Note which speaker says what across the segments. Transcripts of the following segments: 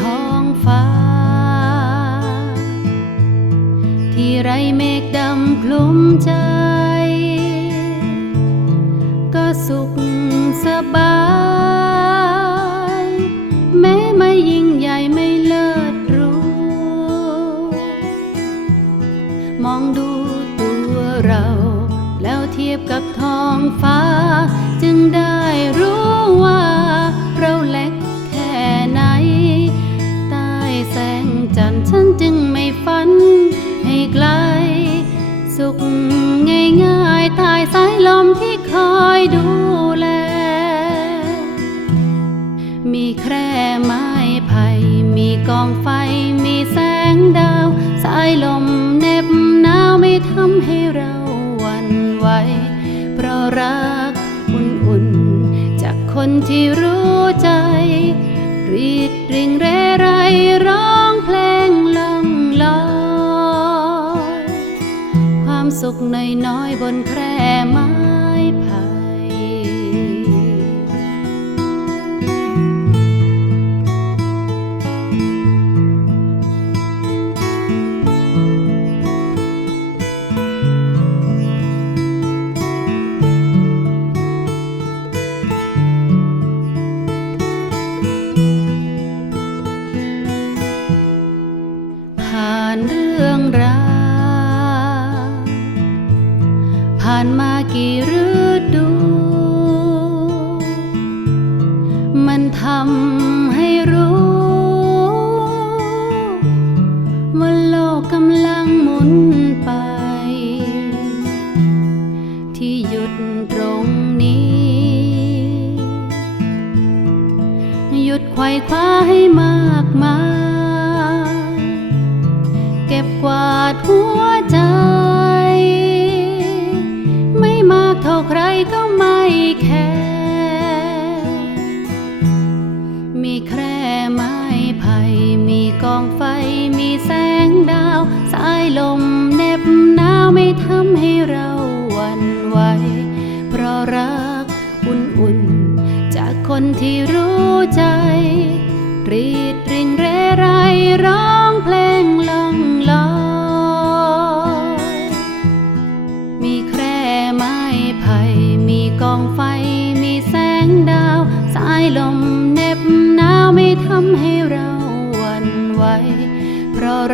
Speaker 1: ท้องฟ้า ที่ไรเมฆดำคลุมใจ ก็สุขสบาย แม้ไม่ยิ่งใหญ่ไม่เลิศรู้ มองดูตัวเรา แล้วเทียบกับท้องฟ้าจึงได้ ฉันจึงไม่ฝันให้ไกล สุขง่ายๆใต้สายลมที่คอยดูแล มีแคร่ไม้ไผ่มีกองไฟมีแสงดาว สายลมเหน็บหนาวไม่ทำให้เราหวั่นไหวเพราะรักอุ่นๆ จากคนที่รู้ใจรีดริงเร ขน้อยๆบนแคร่ไม้ไผ่ผ่านเรื่องราวานมากี่ฤดู มันทำให้รู้ว่าโลกกำลังหมุนไป ที่หยุดตรงนี้ หยุดไขว่คว้าให้มากมาย เก็บกวาดหัวใจ ท่าใครก็ไม่แคร์มีแคร่ไม้ไผ่มีกองไฟมีแสงดาว สายลมเหน็บหนาวไม่ทำให้เราหวั่นไหวเพราะรักอุ่นๆ จากคนที่รู้ใจรีดริงเรไรร้องเพลงลอง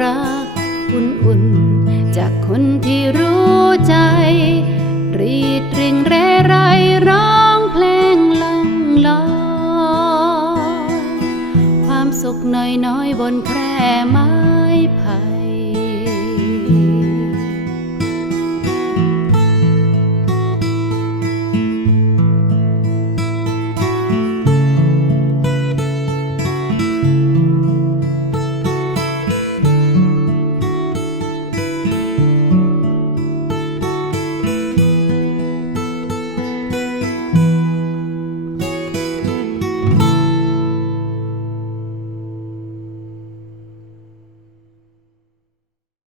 Speaker 1: รักอุ่นๆ จากคนที่รู้ใจ รีดริงเรไรร้องเพลงล่องลอยความสุขน้อยๆ บนแคร่ไม้ไผ่